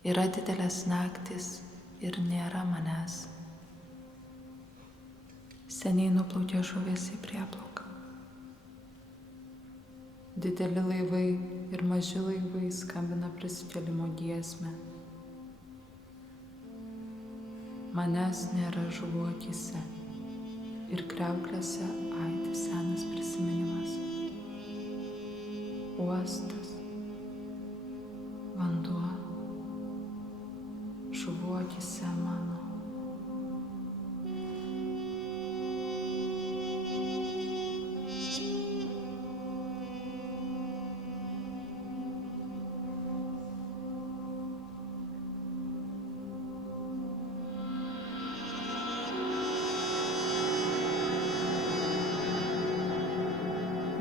Yra didelės naktis ir nėra manęs. Seniai nuplaukė žuvis į prieplauką. Dideli laivai ir maži laivai skambina prisikėlimo giesmę. Manęs nėra žuvų akyse ir kriauklėse aidi senas prisiminimas. Uostas, vanduo, žuvų akyse mano.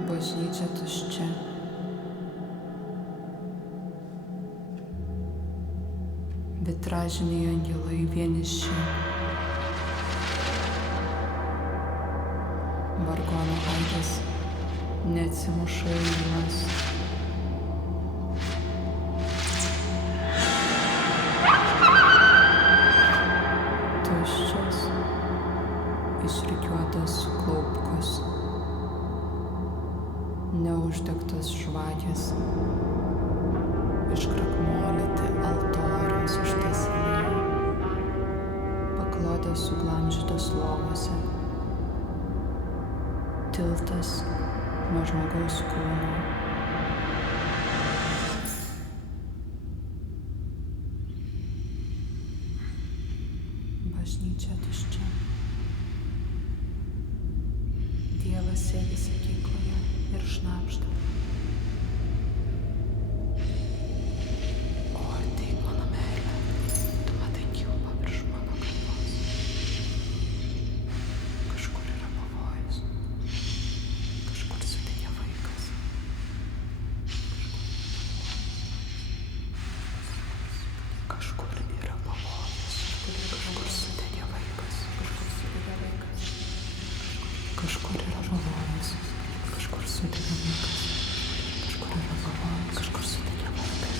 Bažnyčia tuščia. Vitražiniai angelai vieniši. Vargonų aidas neatsimuša į juos. Tuščios, išrikiuotos klaupkos. Neuždegtos žvakės, iškrakmolyti altoriaus ištęsiniai, paklodės suglamžytos lovose, tiltas nuo žmogaus kūno. Bažnyčia tuščia. Dievas sėdi sakykloje ir šnabžda. O ateik mano meilė, tu matai kilpą virš mano galvos. Kažkur yra pavojus, kažkur sudegė vaikas. Kažkur yra pavojus, kažkur sudegė vaikas. Kažkur yra pavojus. Kažkur sudegė vaikas, kažkur yra pavojus, kažkur sudegė vaikas, kažkur yra pavojus, kažkur sudegė vaikas,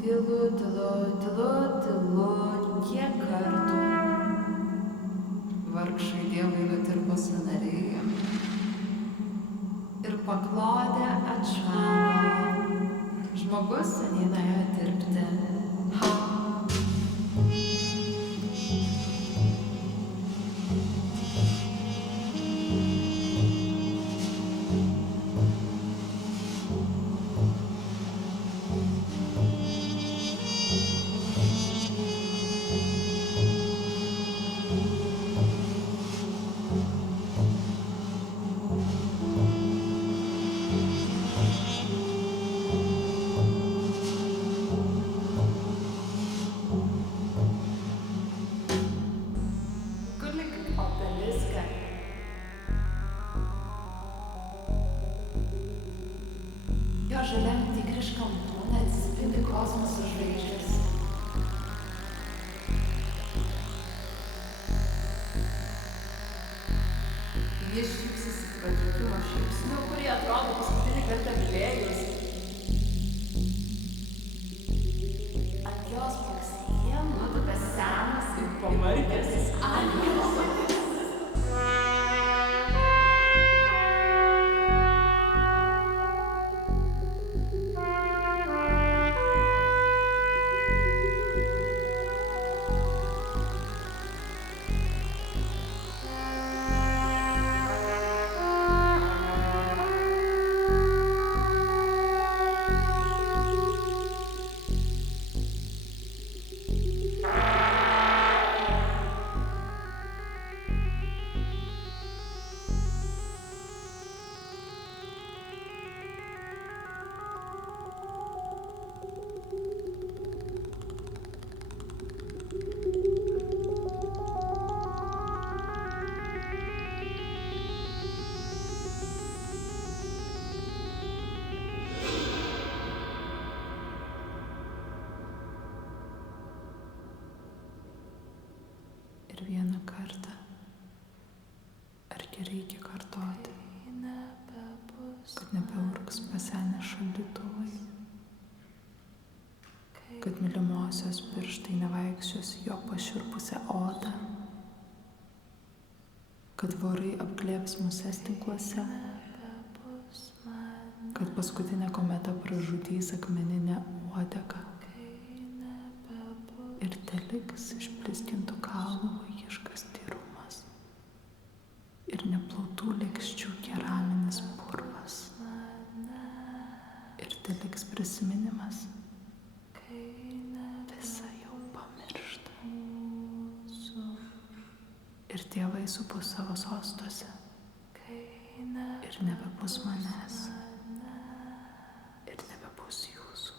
Tylu, kiek kartų vargšai dievai nutirpo sąnariai ir paklodė atšalo. Žmogus seniai nuėjo dirbti. Jo žaliam tigriškam kūne atsispindi kosmoso žvaigždės. Jis šypsosi pratikimo šypsnių, kurie atrodo paskutinį kartą mylėjus. Ant jos plaksėje nutukas senas ir pamargęs angelas. Ir vieną kartą, argi reikia kartoti, kad nebeurgs pasenę šaldytuvai, kad mylimosios pirštai nevaikščios jo pašiurpusią odą, kad vorai apglėbs muses tinkluose, kad paskutinė kometa pražudys akmeninę uodegą ir teliks išblizgintų kaulų vaikiškas tyrumas ir neplautų lėkščių keraminis purvas ir teliks prisiminimas visa jau pamiršta ir tėvai supus savo sostuose ir nebebus manęs ir nebebus jūsų.